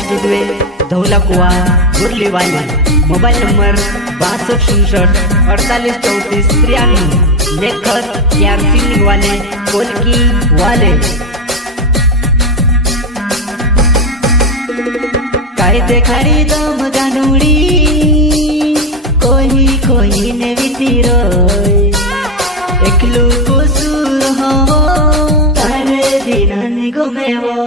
Studio Dhaula कुआ गुरली वाली। Mobile number 6267 4834 93। लेखक प्यार सिंह वाले कोलकी वाले। कायदे खरी दम गानुड़ी कोई कोई ने वितीरो एकलू को सुर हो तारे दिनन गुमेवो।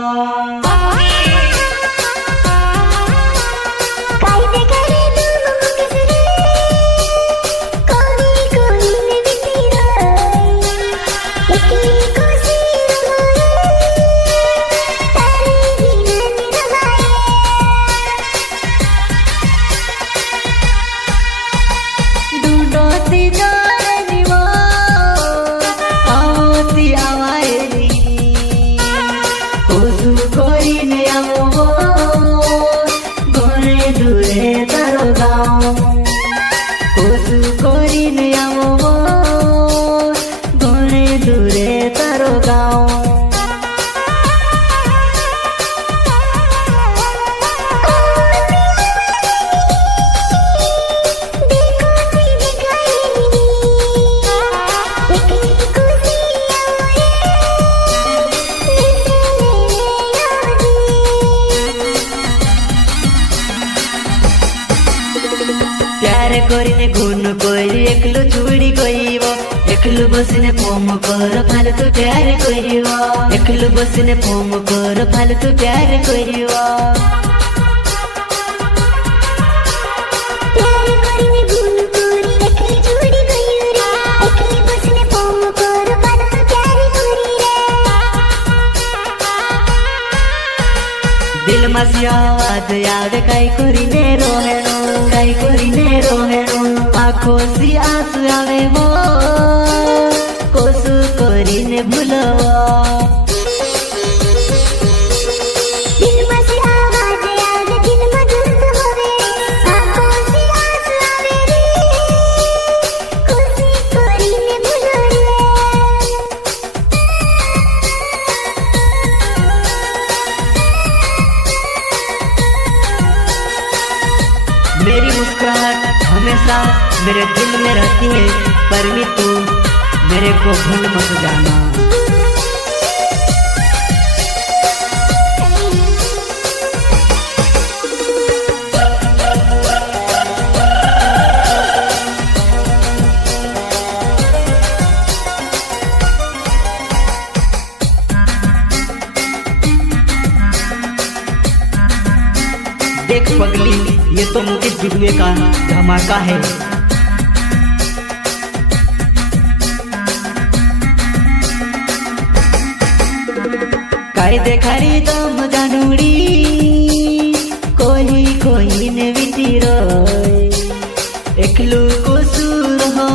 प्यारे कोरिने गुण कोई एकलू चूड़ी कोईवो एकलू बसने पोम कर फालतू प्यार कोईवो एकलू बसने पोम कर फालतू प्यार कोईवो। दिल मसिया आवाज आवे काई कोरिने रोहेनो काई कोरिने रोहेनो आँखों सी आंसू आवे वो कोसु कोरिने भूलवा। दिल मसिया आवाज आवे दिल में दर्द होवे आँखों सी आंसू आवे रे कोसु कोरिने भूलवा। मेरी मुस्कुराहट हमेशा मेरे दिल में रहती है पर भी तू मेरे को भूल मत जाना। देख पगली ये तो मुकेश जुगवे का धमाका है। कायदे खरी दम गानुड़ी कोई कोई ने वितीरो एकलू को सुर हो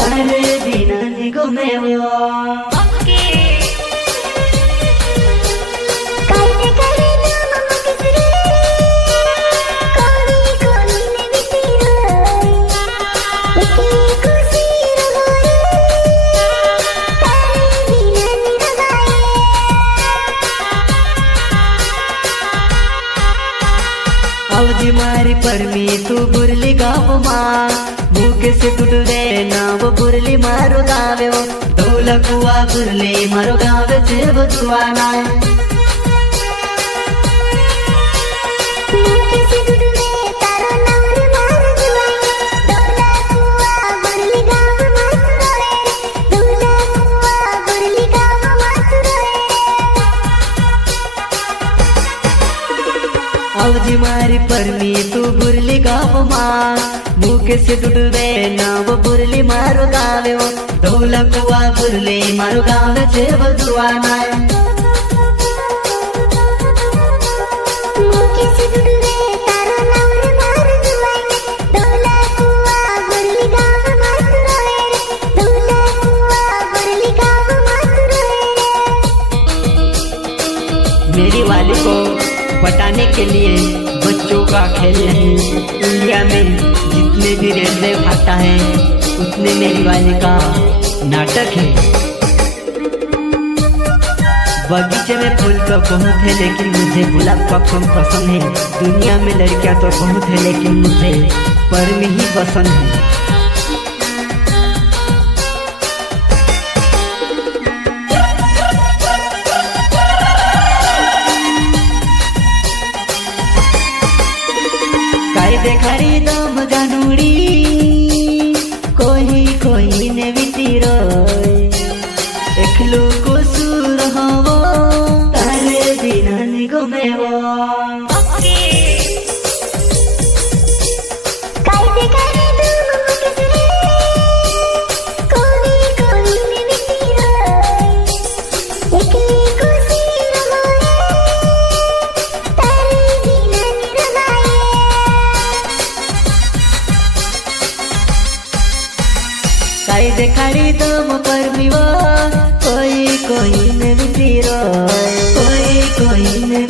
तारे दिनन गुमेवो। औजी मारी परमी तू बुरली गाँव माँ भूखे से टूट रे ना वो बुरली मारो गावे वो धौला कुआ बुरली मारो गावे से वो सुआना। औजी मारी परमी तू बुरली गाँव माँ भूखे से टूट रे ना वो बुरली मारो गावे वो धौला कुआ बुरली मारो गावे से वो सुआना। मेरी वाली को बताने के लिए बच्चों का खेल नहीं। इंडिया में जितने भी रेलवे खाता है उतने मेरी वाली का नाटक है। बगीचे में फूल तो बहुत है लेकिन मुझे गुलाब का फूल पसंद है। दुनिया में लड़कियां तो बहुत है लेकिन मुझे परमी ही पसंद है। कायदे खरी दम गानुड़ी कोई ने बितीरो एकलू को सुर हवो तारे बिना निगमेवो कायदे खड़ी दम परमीवा कोई ने बितीरो कोई ने